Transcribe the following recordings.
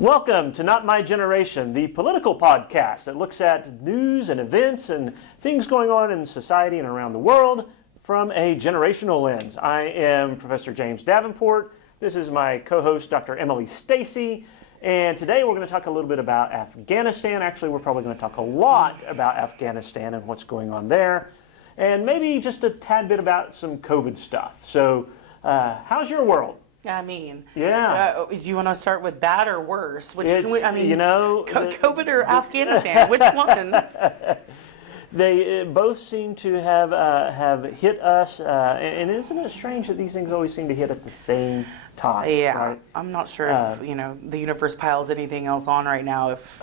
Welcome to Not My Generation, the political podcast that looks at news and events and things going on in society and around the world from a generational lens. I am Professor James Davenport. This is my co-host, Dr. Emily Stacey. And today we're going to talk a little bit about Afghanistan. Actually, we're probably going to talk a lot about Afghanistan and what's going on there. And maybe just a tad bit about some COVID stuff. So, how's your world? I mean, yeah. Do you want to start with bad or worse? COVID or Afghanistan? Which one? They both seem to have hit us, and isn't it strange that these things always seem to hit at the same time? Yeah, right? I'm not sure if the universe piles anything else on right now. If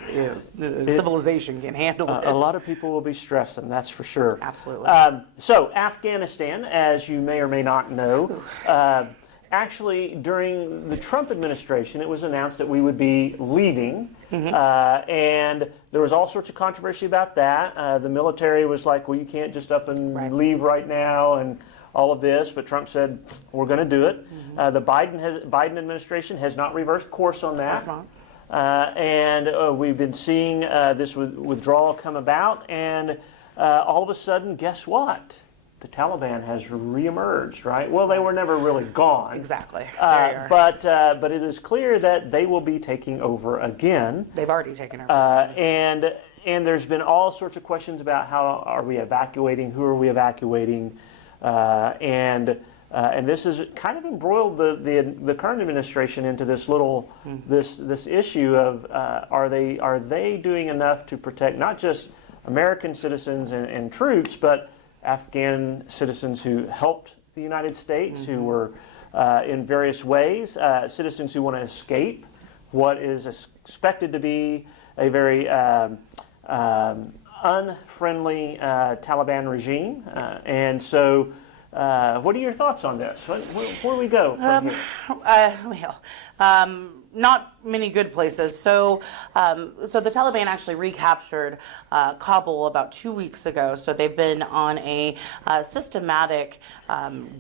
civilization can handle this, a lot of people will be stressing. That's for sure. Absolutely. So Afghanistan, as you may or may not know. Actually, during the Trump administration, it was announced that we would be leaving, and there was all sorts of controversy about that. The military was like, well, you can't just up and leave right now and all of this, but Trump said, we're going to do it. The Biden administration has not reversed course on that. That's not. And we've been seeing this withdrawal come about, and all of a sudden, guess what? The Taliban has reemerged, right? Well, they were never really gone. Exactly. But it is clear that they will be taking over again. They've already taken over. And there's been all sorts of questions about how are we evacuating, who are we evacuating, and this has kind of embroiled the current administration into this little this issue of are they doing enough to protect not just American citizens and troops, but Afghan citizens who helped the United States, who were in various ways, citizens who want to escape what is expected to be a very unfriendly Taliban regime. And so, what are your thoughts on this? Where do we go from here? Not many good places. So the Taliban actually recaptured Kabul about 2 weeks ago. So they've been on a systematic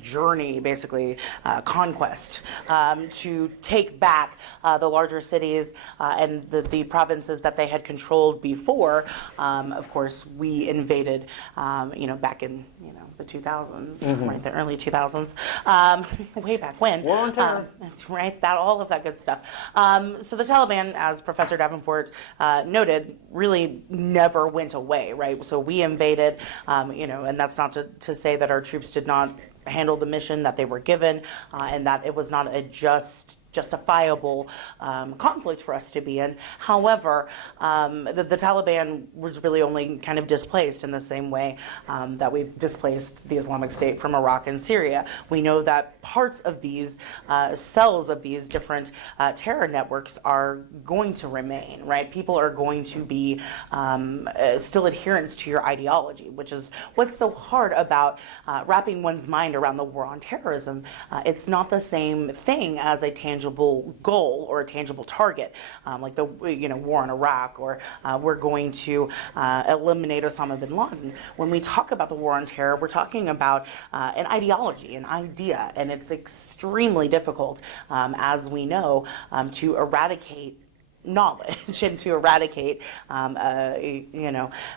journey, basically conquest, to take back the larger cities and the provinces that they had controlled before. Of course, we invaded, back in the 2000s, right, the early 2000s, way back when. War on Terror. Right, all of that good stuff. So the Taliban, as Professor Davenport noted, really never went away, right? So we invaded, and that's not to say that our troops did not handle the mission that they were given, and that it was not a justifiable conflict for us to be in. However, the Taliban was really only kind of displaced in the same way that we've displaced the Islamic State from Iraq and Syria. We know that parts of these cells of these different terror networks are going to remain, right? People are going to be still adherents to your ideology, which is what's so hard about wrapping one's mind around the war on terrorism. It's not the same thing as a tangible goal or a tangible target, like the war in Iraq, or we're going to eliminate Osama bin Laden. When we talk about the war on terror, we're talking about an ideology, an idea, and it's extremely difficult, as we know, to eradicate knowledge and to eradicate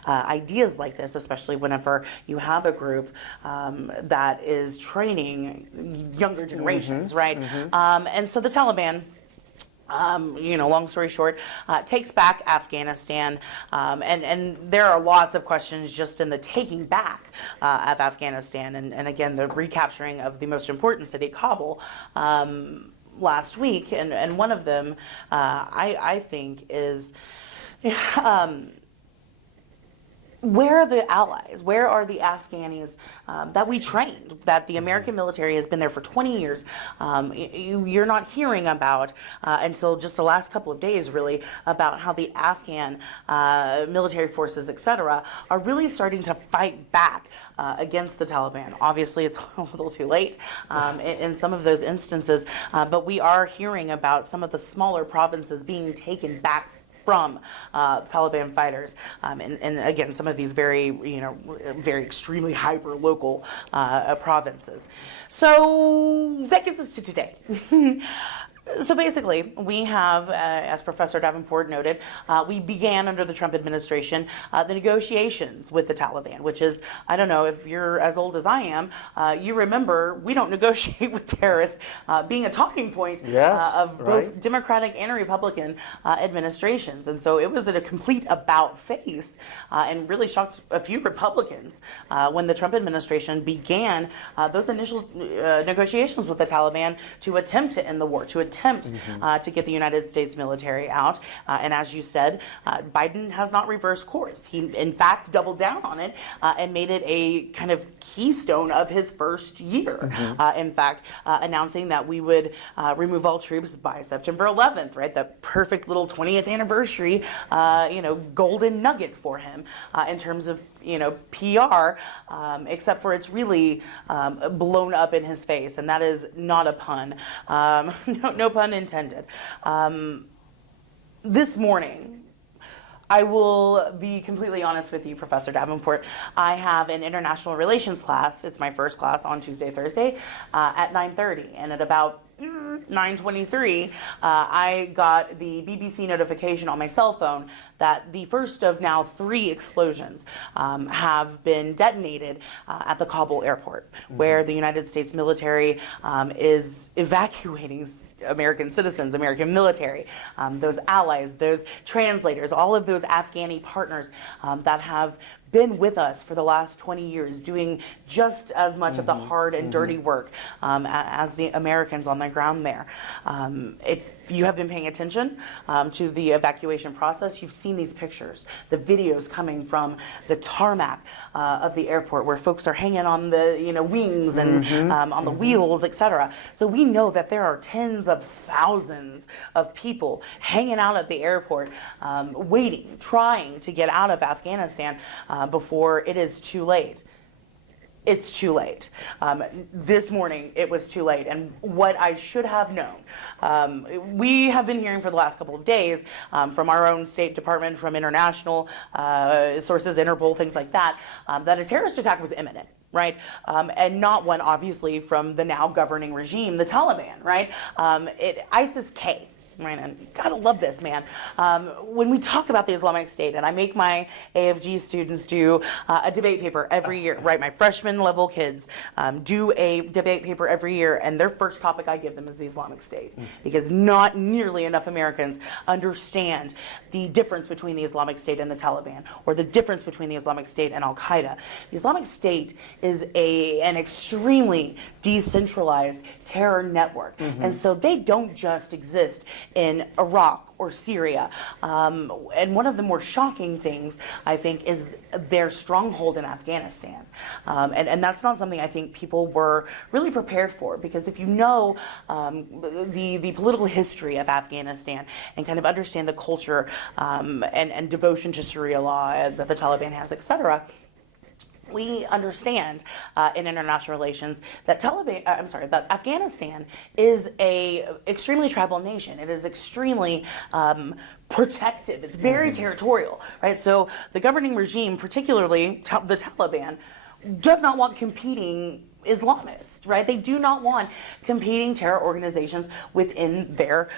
ideas like this, especially whenever you have a group that is training younger generations, right? And so the Taliban, long story short, takes back Afghanistan, and there are lots of questions just in the taking back of Afghanistan, and again, the recapturing of the most important city, Kabul, last week, and one of them, I think, is where are the allies? Where are the Afghanis that we trained, that the American military has been there for 20 years? You're not hearing about, until just the last couple of days, really, about how the Afghan military forces, etc., are really starting to fight back against the Taliban. Obviously, it's a little too late in some of those instances, but we are hearing about some of the smaller provinces being taken back from Taliban fighters, and again, some of these very, very extremely hyper-local provinces. So that gets us to today. So basically, we have, as Professor Davenport noted, we began under the Trump administration the negotiations with the Taliban, which is, I don't know if you're as old as I am, you remember we don't negotiate with terrorists being a talking point of both Democratic and Republican administrations. And so it was a complete about face and really shocked a few Republicans when the Trump administration began those initial negotiations with the Taliban to attempt to end the war, to attempt to get the United States military out. And as you said, Biden has not reversed course. He, in fact, doubled down on it and made it a kind of keystone of his first year. In fact, announcing that we would remove all troops by September 11th, right? The perfect little 20th anniversary, golden nugget for him in terms of PR, except for it's really blown up in his face, and that is not a pun. No pun intended. This morning, I will be completely honest with you, Professor Davenport. I have an international relations class. It's my first class on Tuesday, Thursday at 9:30, and at about 9:23, I got the BBC notification on my cell phone that the first of now 3 explosions have been detonated at the Kabul airport, where the United States military is evacuating American citizens, American military, those allies, those translators, all of those Afghani partners that have been with us for the last 20 years, doing just as much of the hard and dirty work as the Americans on the ground there. If you have been paying attention to the evacuation process, you've seen these pictures, the videos coming from the tarmac of the airport where folks are hanging on the wings and on the wheels, etc. So we know that there are tens of thousands of people hanging out at the airport, waiting, trying to get out of Afghanistan before it is too late. It's too late. This morning, it was too late. And what I should have known, we have been hearing for the last couple of days from our own State Department, from international sources, Interpol, things like that, that a terrorist attack was imminent. Right, and not one, obviously, from the now governing regime, the Taliban. Right, ISIS-K. Right, and you gotta love this, man. When we talk about the Islamic State, and I make my AFG students do a debate paper every year, right? My freshman level kids do a debate paper every year, and their first topic I give them is the Islamic State, because not nearly enough Americans understand the difference between the Islamic State and the Taliban, or the difference between the Islamic State and Al-Qaeda. The Islamic State is an extremely decentralized terror network, and so they don't just exist in Iraq or Syria. And one of the more shocking things, I think, is their stronghold in Afghanistan. And that's not something I think people were really prepared for, because if you know the political history of Afghanistan and kind of understand the culture and devotion to Sharia law that the Taliban has, etc., we understand in international relations that that Afghanistan is a extremely tribal nation. It is extremely protective. It's very territorial, right? So the governing regime, particularly the Taliban, does not want competing Islamists, right? They do not want competing terror organizations within their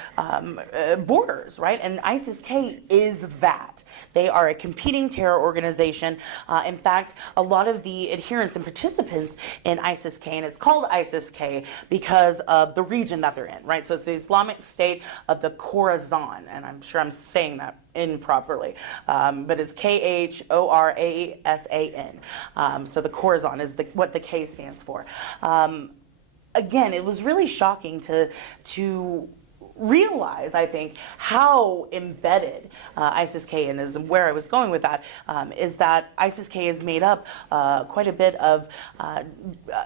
borders, right? And ISIS-K is that. They are a competing terror organization. In fact, a lot of the adherents and participants in ISIS-K, and it's called ISIS-K because of the region that they're in, right? So it's the Islamic State of the Khorasan, and I'm sure I'm saying that improperly, but it's Khorasan. So the Khorasan is what the K stands for. Again, it was really shocking to realize, I think, how embedded ISIS-K is, and where I was going with that is that ISIS-K is made up quite a bit of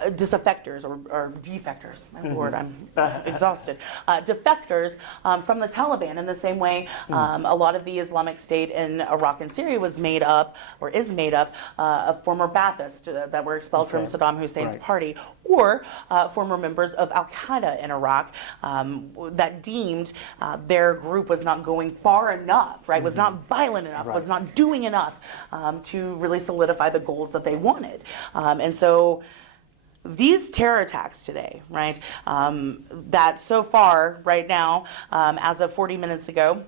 disaffectors or defectors. My lord, I'm exhausted. Defectors from the Taliban, in the same way a lot of the Islamic State in Iraq and Syria was made up, or is made up, of former Baathists that were expelled from Saddam Hussein's party, or former members of Al-Qaeda in Iraq that deemed their group was not going far enough, right? Was not violent enough, was not doing enough to really solidify the goals that they wanted. And so these terror attacks today, right, that so far, right now, as of 40 minutes ago,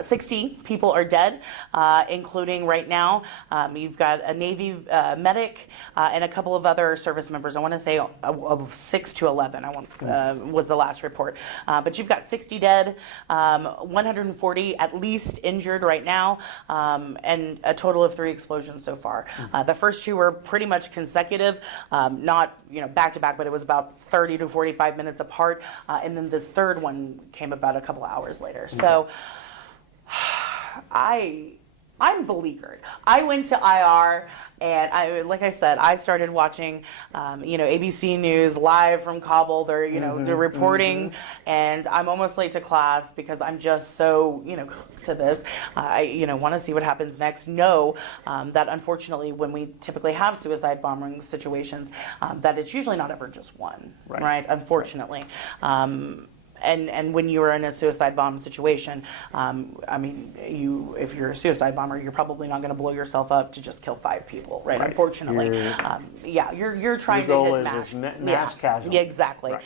60 people are dead, including right now, you've got a Navy medic and a couple of other service members. I want to say of 6 to 11 was the last report. But you've got 60 dead, 140 at least injured right now, and a total of 3 explosions so far. The first 2 were pretty much consecutive, not back to back, but it was about 30 to 45 minutes apart. And then this third one came about a couple of hours later. So I'm beleaguered. I went to IR, and like I said, I started watching, ABC News live from Kabul. They're reporting, and I'm almost late to class because I'm just so, to this. I want to see what happens next. Know that unfortunately, when we typically have suicide bombing situations, that it's usually not ever just one, right? Unfortunately. And when you are in a suicide bomb situation, if you're a suicide bomber, you're probably not going to blow yourself up to just kill 5 people, right? Unfortunately, you're trying to hit mass casualties. Yeah, exactly. Right.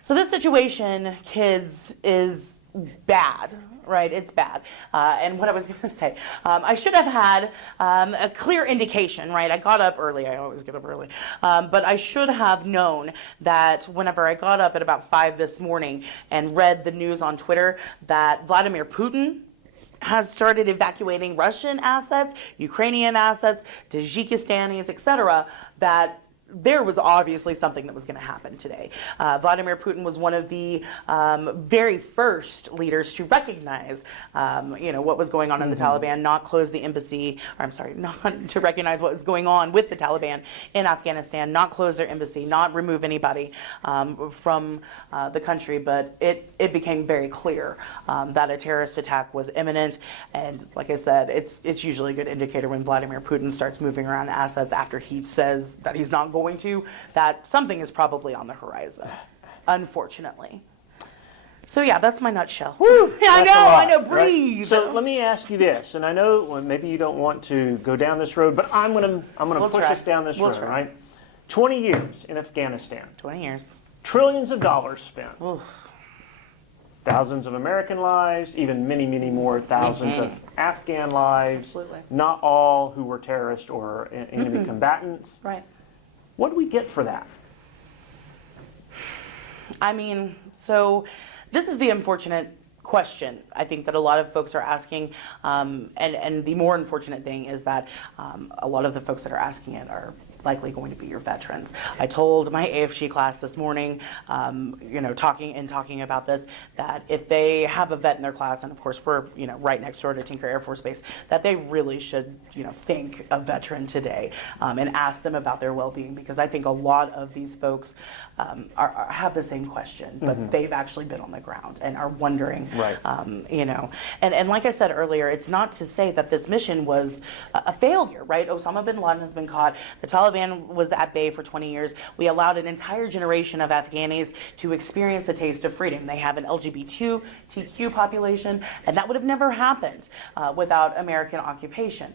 So this situation, kids, is bad, right? It's bad. And what I was going to say, I should have had a clear indication, right? I got up early. I always get up early. But I should have known that whenever I got up at about 5 this morning and read the news on Twitter that Vladimir Putin has started evacuating Russian assets, Ukrainian assets, Tajikistanis, etc., that there was obviously something that was going to happen today. Vladimir Putin was one of the very first leaders to recognize, what was going on in the Taliban, not close the embassy, not to recognize what was going on with the Taliban in Afghanistan, not close their embassy, not remove anybody from the country. But it became very clear that a terrorist attack was imminent. And like I said, it's usually a good indicator when Vladimir Putin starts moving around assets after he says that he's not going to, that something is probably on the horizon, unfortunately. So yeah, that's my nutshell. Woo, I know, breathe. Right? So let me ask you this, and I know maybe you don't want to go down this road, but I'm gonna push us down this road, right? 20 years in Afghanistan. 20 years. Trillions of dollars spent. Oof. Thousands of American lives, even many, many more thousands of Afghan lives. Absolutely. Not all who were terrorists or enemy combatants. Right. What do we get for that? So this is the unfortunate question I think that a lot of folks are asking, and the more unfortunate thing is that a lot of the folks that are asking it are likely going to be your veterans. I told my AFG class this morning, talking about this, that if they have a vet in their class, and of course we're right next door to Tinker Air Force Base, that they really should thank a veteran today and ask them about their well-being, because I think a lot of these folks have the same question, but they've actually been on the ground and are wondering, right. And like I said earlier, it's not to say that this mission was a failure, right? Osama bin Laden has been caught. The Taliban was at bay for 20 years. We allowed an entire generation of Afghanis to experience a taste of freedom. They have an LGBTQ population, and that would have never happened without American occupation.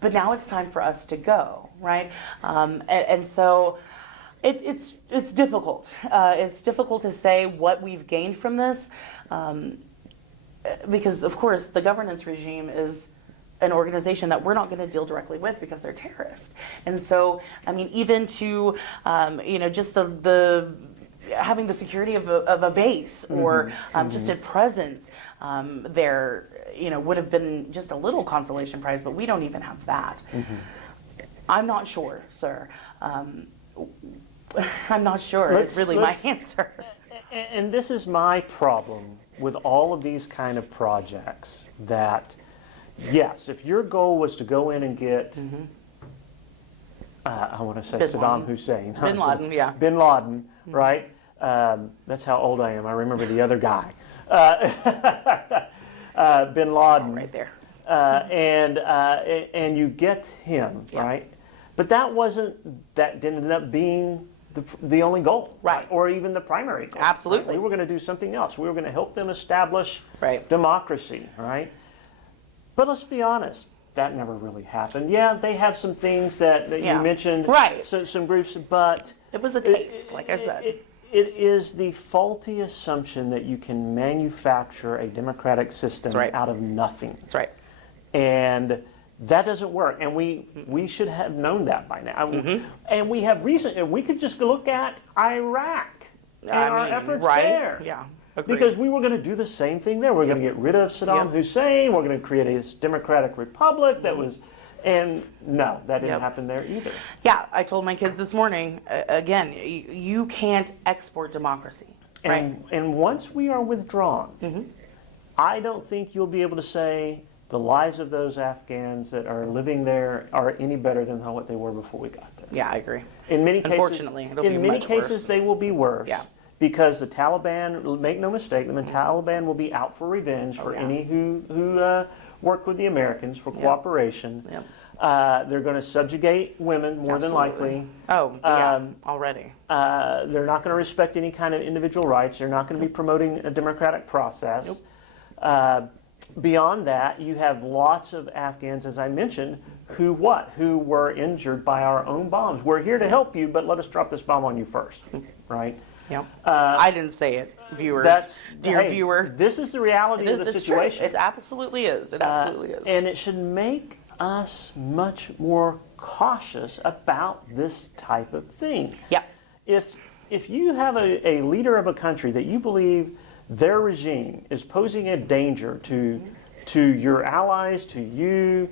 But now it's time for us to go, right? And so it's difficult. It's difficult to say what we've gained from this, because of course the governance regime is an organization that we're not going to deal directly with because they're terrorists. And so, even to, just the having the security of a base or just a presence there, would have been just a little consolation prize, but we don't even have that. I'm not sure, sir. I'm not sure is really my answer. And this is my problem with all of these kind of projects, that yes, if your goal was to go in and get, I want to say Saddam Hussein. Bin Laden, yeah. Bin Laden, right? That's how old I am. I remember the other guy. Bin Laden. Right there. And you get him, right? But that didn't end up being the only goal, right? Or even the primary goal. Absolutely. Right? We were going to do something else. We were going to help them establish right. democracy, right? But let's be honest, that never really happened. Yeah, they have some things that Yeah. you mentioned, Right. so, some groups, but It was a taste, like I said. it is the faulty assumption that you can manufacture a democratic system That's right. out of nothing. That's right. And that doesn't work. And we should have known that by now. And we have reason, and we could just look at Iraq and our efforts right? there. Yeah. Agreed. Because we were going to do the same thing there. We're going to get rid of Saddam Hussein. We're going to create a democratic republic that was, and no, that didn't happen there either. Yeah, I told my kids this morning, again, you can't export democracy. Right? And once we are withdrawn, I don't think you'll be able to say the lives of those Afghans that are living there are any better than what they were before we got there. Yeah, I agree. In many cases, Unfortunately, it'll be much worse. they will be worse. Yeah. Because the Taliban, make no mistake, the Taliban will be out for revenge for any who worked with the Americans for cooperation. Yep. They're going to subjugate women more than likely. Oh, yeah, already. They're not going to respect any kind of individual rights. They're not going to be promoting a democratic process. Beyond that, you have lots of Afghans, as I mentioned, who were injured by our own bombs. We're here to help you, but let us drop this bomb on you first, right? Yeah. I didn't say it, viewers. Dear viewer. This is the reality of the situation. True. It absolutely is. It absolutely is. And it should make us much more cautious about this type of thing. Yeah. If you have a leader of a country that you believe their regime is posing a danger to your allies, to you,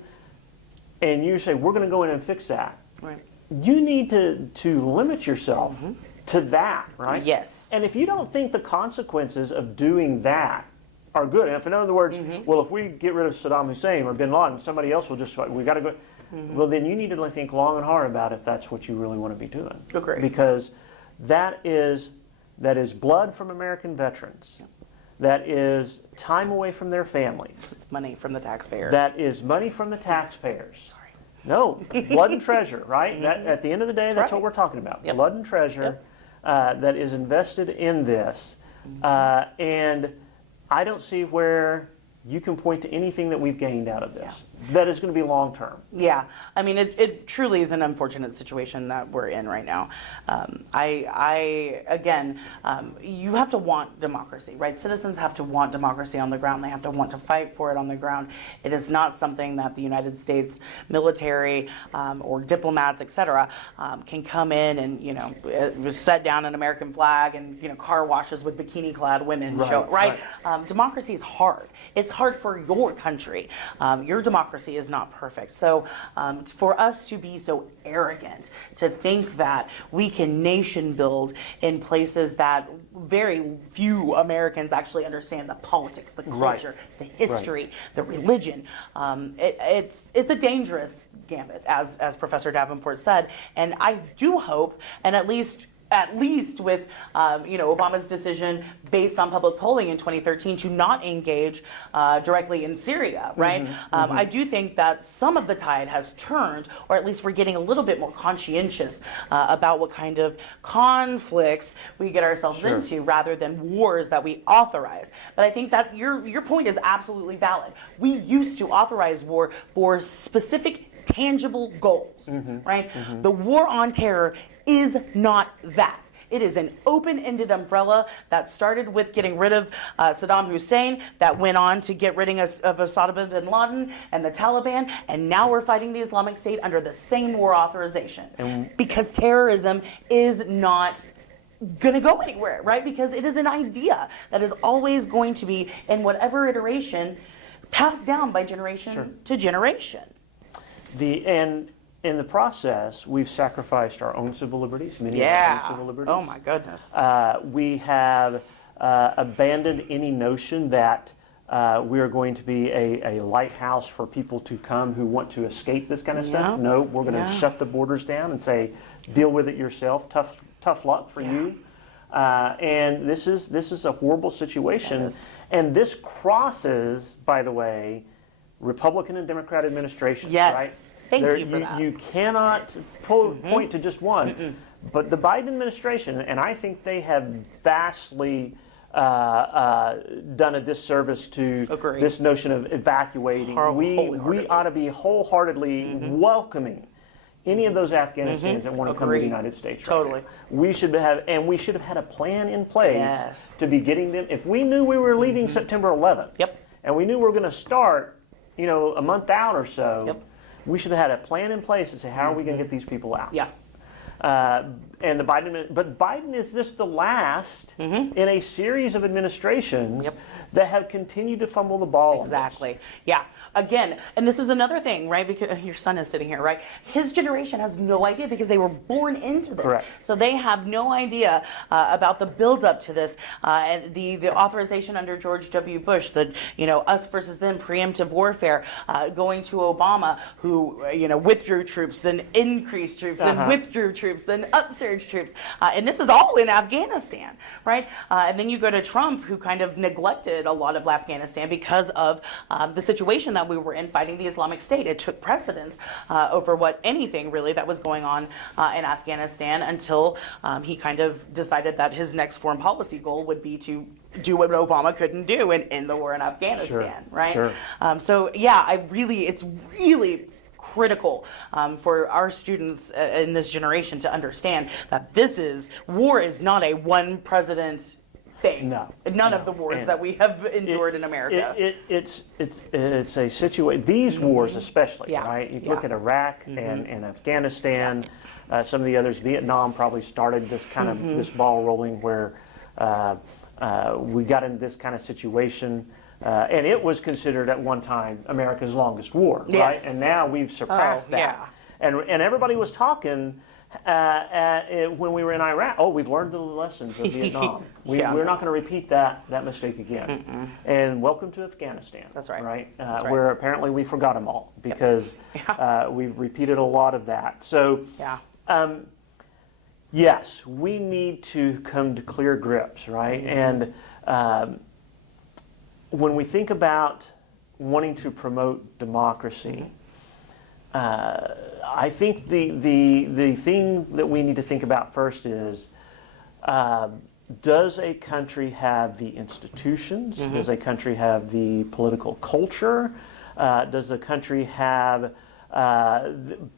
and you say, we're going to go in and fix that, Right. you need to limit yourself to that, right? Yes. And if you don't think the consequences of doing that are good, and if in other words, well, if we get rid of Saddam Hussein or bin Laden, somebody else will just, we got to go. Well, then you need to think long and hard about if that's what you really want to be doing. Agree. Because that is blood from American veterans. That is time away from their families. It's money from the taxpayer. That is money from the taxpayers. Sorry. No, blood and treasure, right? That, at the end of the day, that's what we're talking about. Yep. Blood and treasure that is invested in this. And I don't see where you can point to anything that we've gained out of this that is going to be long term. Yeah, I mean, it truly is an unfortunate situation that we're in right now. Again, you have to want democracy, right? Citizens have to want democracy on the ground. They have to want to fight for it on the ground. It is not something that the United States military or diplomats, etc., can come in and set down an American flag and car washes with bikini-clad women show, right? Democracy is hard. It's hard for your country. Your democracy is not perfect. So for us to be so arrogant to think that we can nation build in places that very few Americans actually understand the politics, the culture, the history, the religion, it's a dangerous gambit, as Professor Davenport said. And I do hope, and at least with Obama's decision based on public polling in 2013 to not engage directly in Syria, right? I do think that some of the tide has turned, or at least we're getting a little bit more conscientious about what kind of conflicts we get ourselves into rather than wars that we authorize. But I think that your point is absolutely valid. We used to authorize war for specific tangible goals, right? The war on terror is not that. It is an open-ended umbrella that started with getting rid of Saddam Hussein, that went on to get rid of Osama bin Laden and the Taliban, and now we're fighting the Islamic State under the same war authorization. Because terrorism is not going to go anywhere, right? Because it is an idea that is always going to be, in whatever iteration, passed down by generation to generation. In the process, we've sacrificed our own civil liberties, many of our own civil liberties. Oh my goodness. We have abandoned any notion that we are going to be a lighthouse for people to come who want to escape this kind of stuff. No, we're going to shut the borders down and say, deal with it yourself. Tough luck for you. And this is a horrible situation. And this crosses, by the way, Republican and Democrat administrations. Right? Thank you for that. You cannot point to just one. But the Biden administration, and I think they have vastly done a disservice to Agreed. this notion of evacuating. We Wholeheartedly. ought to be wholeheartedly welcoming any of those Afghanistans that want to come to the Agreed. United States. Totally. Right now. We should have had a plan in place Yes. to be getting them. If we knew we were leaving September 11th, Yep. and we knew we were going to start, a month out or so, Yep. we should have had a plan in place to say, how are we going to get these people out? Yeah. And but Biden is just the last in a series of administrations that have continued to fumble the ball. Exactly. Yeah. Again, and this is another thing, right? Because your son is sitting here, right? His generation has no idea because they were born into this. Correct. So they have no idea about the build-up to this, and the authorization under George W. Bush, the us versus them preemptive warfare, going to Obama, who withdrew troops, then increased troops, then withdrew troops, then upsurged troops, and this is all in Afghanistan, right? And then you go to Trump, who kind of neglected a lot of Afghanistan because of the situation that we were in fighting the Islamic State. It took precedence over anything really that was going on in Afghanistan until he kind of decided that his next foreign policy goal would be to do what Obama couldn't do and end the war in Afghanistan, right? Sure. So yeah, it's really critical for our students in this generation to understand that war is not a one president thing. None of the wars that we have endured in America. It's a situation. These wars, especially, Yeah. right? You look at Iraq and Afghanistan. Some of the others, Vietnam, probably started this kind of this ball rolling where we got in this kind of situation. And it was considered at one time America's longest war, Yes. right? And now we've surpassed that. Yeah. And everybody was talking when we were in Iraq. Oh, we've learned the lessons of Vietnam. We're not going to repeat that mistake again. And welcome to Afghanistan. That's right. Right? That's right. Where apparently we forgot them all because we've repeated a lot of that. So. Yeah. Yes, we need to come to clear grips, right? And when we think about wanting to promote democracy, I think the thing that we need to think about first is, does a country have the institutions? Does a country have the political culture? Does a country have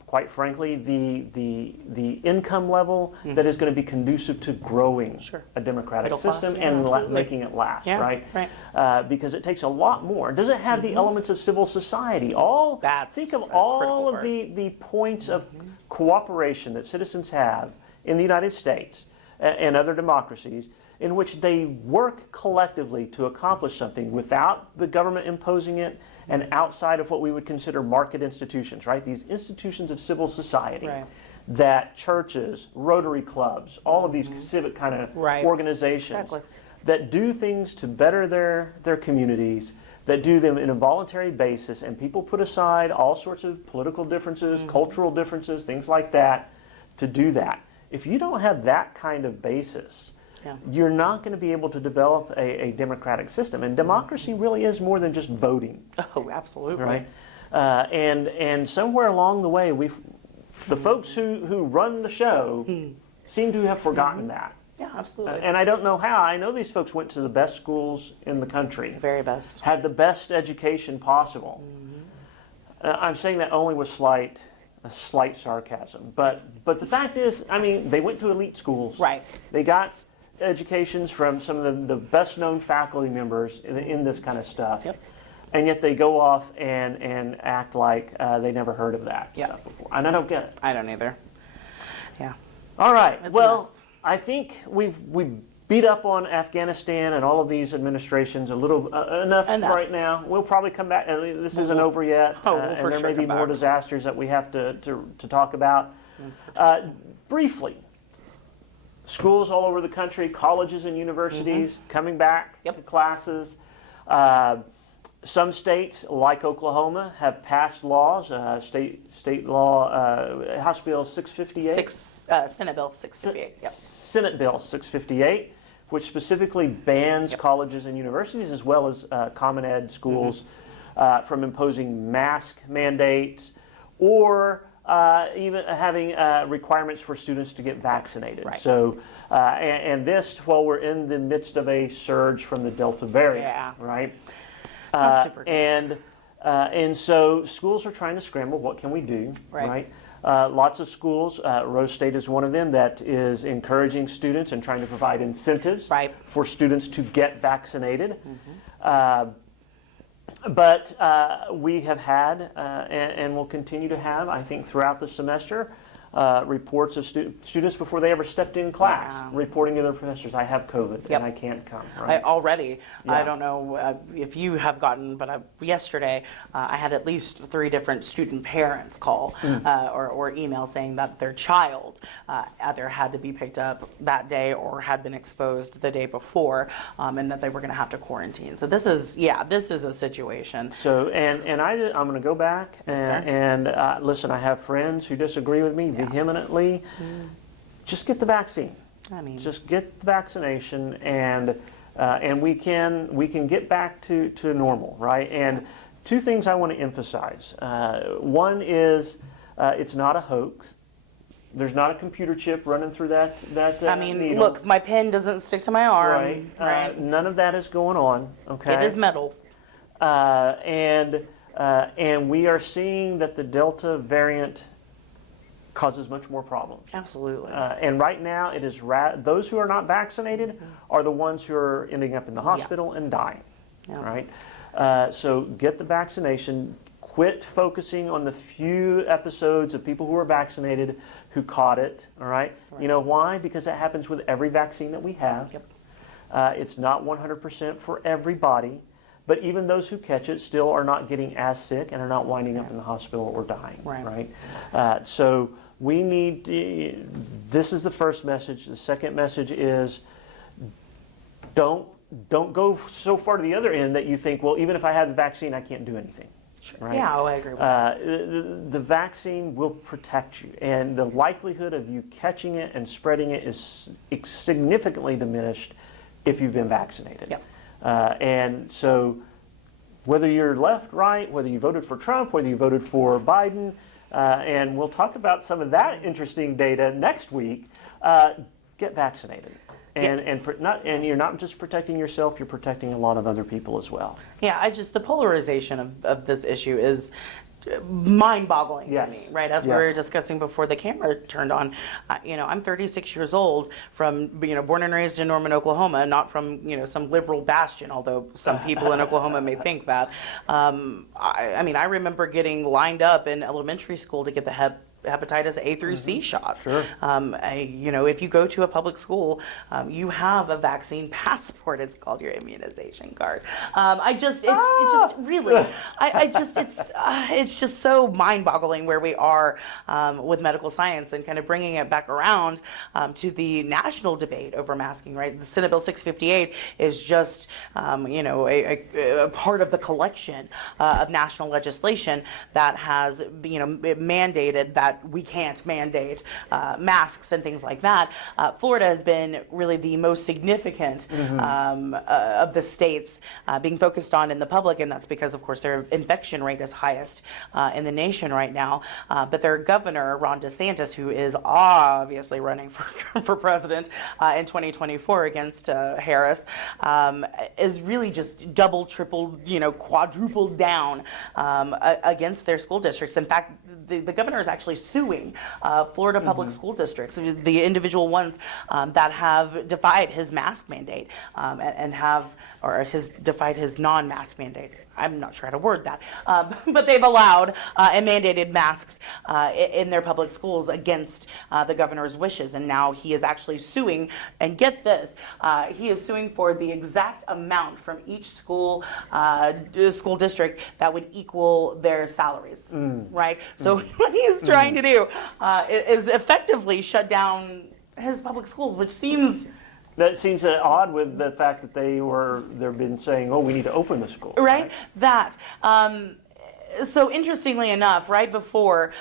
quite frankly, the income level that is going to be conducive to growing a democratic Middle class, system yeah, and absolutely. making it last, Yeah, right? right. Because it takes a lot more. Does it have the elements of civil society? Think of all of the points of cooperation that citizens have in the United States and other democracies in which they work collectively to accomplish something without the government imposing it and outside of what we would consider market institutions, right? These institutions of civil society that churches, Rotary clubs, all of these civic kind of organizations that do things to better their communities, that do them in a voluntary basis, and people put aside all sorts of political differences, cultural differences, things like that, to do that. If you don't have that kind of basis, you're not going to be able to develop a democratic system. And democracy really is more than just voting. Oh, absolutely. Right? And somewhere along the way, the folks who run the show seem to have forgotten that. Yeah, absolutely. And I don't know how. I know these folks went to the best schools in the country. The very best. Had the best education possible. I'm saying that only with a slight sarcasm. But the fact is, I mean, they went to elite schools. Right. They got educations from some of the best known faculty members in this kind of stuff. Yep. And yet they go off and act like they never heard of that stuff before. And I don't get it. I don't either. Yeah. All right. It's a Well, mess. I think we beat up on Afghanistan and all of these administrations a little enough right now. We'll probably come back. This isn't over yet. We'll and for there sure may be come more back. disasters that we have to talk about. Briefly, schools all over the country, colleges and universities coming back to classes. Some states, like Oklahoma, have passed laws, state law, House Bill 658. Senate Bill 658. Yep. Senate Bill 658, which specifically bans colleges and universities as well as common ed schools from imposing mask mandates or even having requirements for students to get vaccinated. Right. So And this while we're in the midst of a surge from the Delta variant, Yeah. right? Not super good. And so schools are trying to scramble. What can we do, Right. Lots of schools, Rose State is one of them, that is encouraging students and trying to provide incentives Right. for students to get vaccinated. But we have had and will continue to have, I think, throughout the semester, reports of students before they ever stepped in class, Yeah. reporting to their professors, I have COVID Yep. and I can't come. Right? Already, I Yeah. don't know if you have gotten, but yesterday I had at least 3 different student parents call or email saying that their child either had to be picked up that day or had been exposed the day before, and that they were going to have to quarantine. So this is a situation. So, and I'm going to go back Yes, sir. and listen, I have friends who disagree with me vehemently. Just get the vaccine. I mean, Just get the vaccination, and we can get back to normal, right? And 2 things I want to emphasize. One is it's not a hoax. There's not a computer chip running through that I mean, needle. look, my pen doesn't stick to my arm. Right. Right. None of that is going on. Okay. It is metal. And we are seeing that the Delta variant causes much more problems. Absolutely. And right now, it is those who are not vaccinated are the ones who are ending up in the hospital and dying. Yeah. Right. So get the vaccination. Quit focusing on the few episodes of people who are vaccinated who caught it. All right. You know why? Because that happens with every vaccine that we have. Yep. It's not 100% for everybody. But even those who catch it still are not getting as sick and are not winding up in the hospital or dying. Right. So we need this is the first message. The second message is don't go so far to the other end that you think, well, even if I have the vaccine, I can't do anything. Right? Yeah, I agree with that. The vaccine will protect you, and the likelihood of you catching it and spreading it is significantly diminished if you've been vaccinated. Yep. And so whether you're left, right, whether you voted for Trump, whether you voted for Biden, and we'll talk about some of that interesting data next week, get vaccinated. And you're not just protecting yourself, you're protecting a lot of other people as well. Yeah, the polarization of this issue is mind-boggling to me, right? As we were discussing before the camera turned on, I'm 36 years old, from born and raised in Norman, Oklahoma, not from some liberal bastion, although some people in Oklahoma may think that. I remember getting lined up in elementary school to get the hepatitis A through C shots. Sure. If you go to a public school, you have a vaccine passport. It's called your immunization card. It's just so mind-boggling where we are with medical science, and kind of bringing it back around to the national debate over masking. Right, the Senate Bill 658 is just a part of the collection of national legislation that has mandated that we can't mandate masks and things like that. Florida has been really the most significant of the states being focused on in the public, and that's because, of course, their infection rate is highest in the nation right now. But their governor, Ron DeSantis, who is obviously running for president in 2024 against Harris, is really just double, triple, quadrupled down against their school districts. In fact, the governor is actually suing Florida public school districts, the individual ones that have defied his mask mandate has defied his non-mask mandate. I'm not sure how to word that, but they've allowed and mandated masks in their public schools against the governor's wishes, and now he is actually suing. And get this, he is suing for the exact amount from each school district that would equal their salaries. Right. So what he is trying to do is effectively shut down his public schools, which seems. That seems odd with the fact that they've been saying, oh, we need to open the school. Right? That. So interestingly enough, right before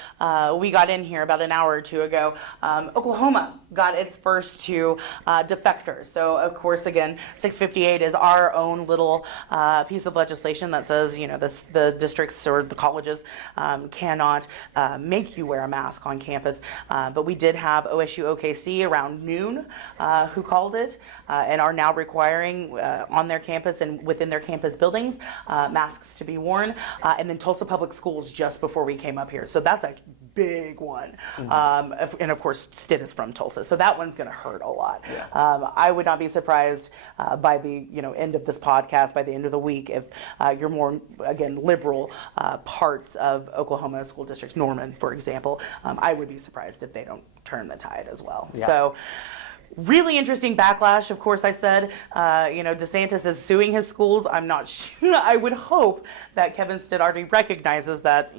we got in here about an hour or two ago, Oklahoma got its first two defectors. So of course, again, 658 is our own little piece of legislation that says, the districts or the colleges cannot make you wear a mask on campus. But we did have OSU OKC around noon who called it and are now requiring on their campus and within their campus buildings masks to be worn. And then Tulsa Public Schools just before we came up here. So that's a big one. And of course, Stitt is from Tulsa. So that one's going to hurt a lot. Yeah. I would not be surprised by the end of this podcast, by the end of the week, if you're more, again, liberal parts of Oklahoma school districts, Norman, for example, I would be surprised if they don't turn the tide as well. Yeah. So really interesting backlash. Of course, I said, DeSantis is suing his schools. I'm not sure. I would hope that Kevin Stitt already recognizes that,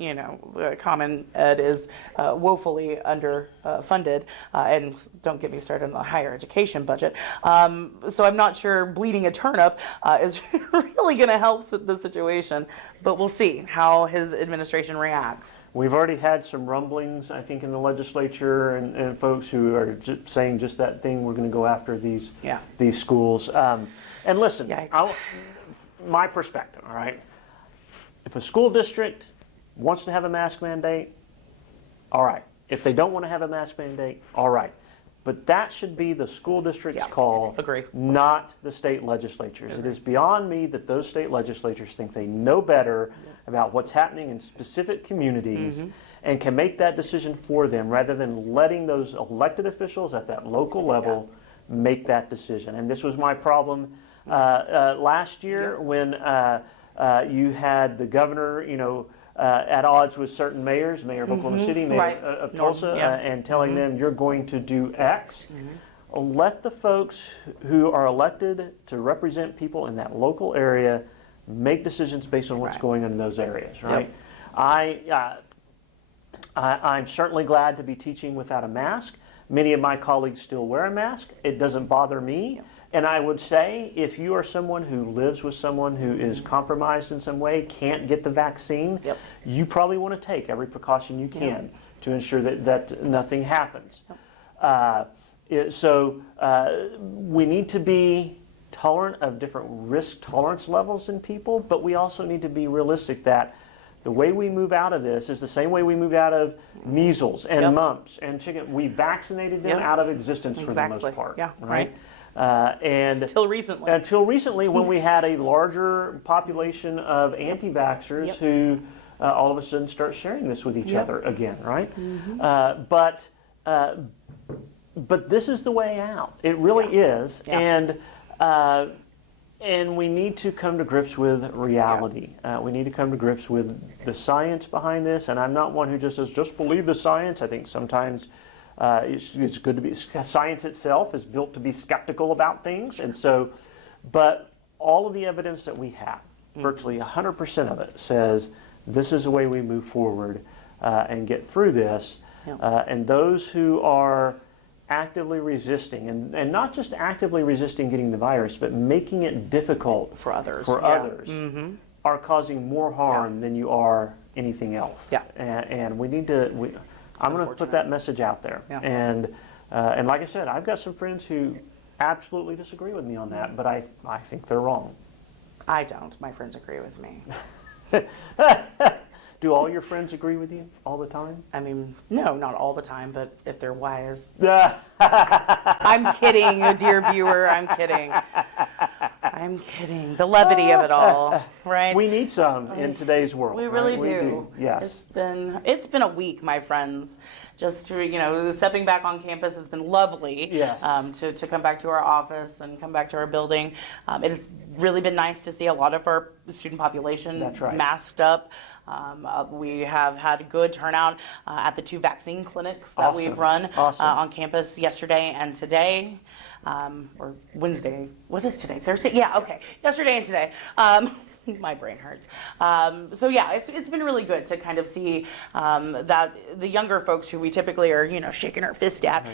Common Ed is woefully underfunded. And don't get me started on the higher education budget. So I'm not sure bleeding a turnip is really going to help the situation. But we'll see how his administration reacts. We've already had some rumblings, I think, in the legislature and folks who are saying just that thing. We're going to go after these schools. And listen, my perspective, all right? If a school district wants to have a mask mandate, all right. If they don't want to have a mask mandate, all right. But that should be the school district's call, not the state legislatures. It is beyond me that those state legislatures think they know better about what's happening in specific communities and can make that decision for them rather than letting those elected officials at that local level make that decision. And this was my problem last year when you had the governor, at odds with certain mayors, Mayor of Oklahoma City, Mayor of Tulsa, and telling them you're going to do X. Let the folks who are elected to represent people in that local area make decisions based on what's going on in those areas, right? I'm certainly glad to be teaching without a mask. Many of my colleagues still wear a mask. It doesn't bother me. And I would say if you are someone who lives with someone who is compromised in some way, can't get the vaccine, you probably want to take every precaution you can to ensure that nothing happens. So we need to be tolerant of different risk tolerance levels in people, but we also need to be realistic that the way we move out of this is the same way we moved out of measles and mumps and chicken. We vaccinated them out of existence for the most part. Right? And until recently, when we had a larger population of anti-vaxxers who all of a sudden start sharing this with each other again, right? But this is the way out. It really is, and we need to come to grips with reality. We need to come to grips with the science behind this. And I'm not one who just says, just believe the science. I think sometimes it's good to be, science itself is built to be skeptical about things. And so, but all of the evidence that we have, virtually 100% of it says this is the way we move forward and get through this. And those who are actively resisting, and not just actively resisting getting the virus, but making it difficult for others, are causing more harm than you are anything else. And we need to, I'm going to put that message out there. And like I said, I've got some friends who absolutely disagree with me on that, but I think they're wrong. I don't. My friends agree with me. Do all your friends agree with you all the time? I mean, no, not all the time, but if they're wise. I'm kidding, dear viewer. I'm kidding. I'm kidding. The levity of it all, right? We need some in today's world. We really do. Yes. It's been a week, my friends. Just to, stepping back on campus has been lovely. Yes. To come back to our office and come back to our building. It has really been nice to see a lot of our student population masked up. We have had a good turnout at the 2 vaccine clinics that we've run on campus yesterday and today, or Wednesday. What is today? Thursday? Yeah, okay. Yesterday and today. My brain hurts. So yeah, it's been really good to kind of see that the younger folks who we typically are, shaking our fist at,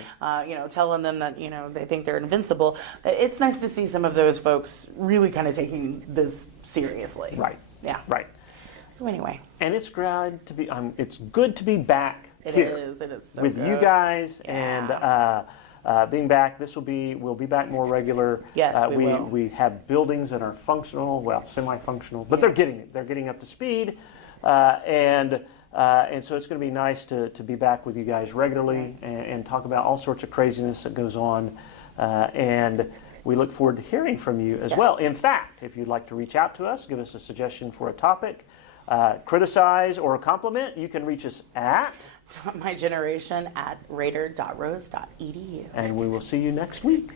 telling them that, they think they're invincible. It's nice to see some of those folks really kind of taking this seriously. Right. Yeah. Right. So anyway, And it's glad to be. It's good to be back here. It is so with good. you guys Yeah. and being back. We'll be back more regular. Yes, we will. We have buildings that are functional, well, semi-functional, but Yes. they're getting up to speed, and so it's going to be nice to be back with you guys regularly and talk about all sorts of craziness that goes on, and we look forward to hearing from you as Yes. well. In fact, if you'd like to reach out to us, give us a suggestion for a topic, criticize or a compliment, you can reach us at, My generation at raider.rose.edu. and we will see you next week.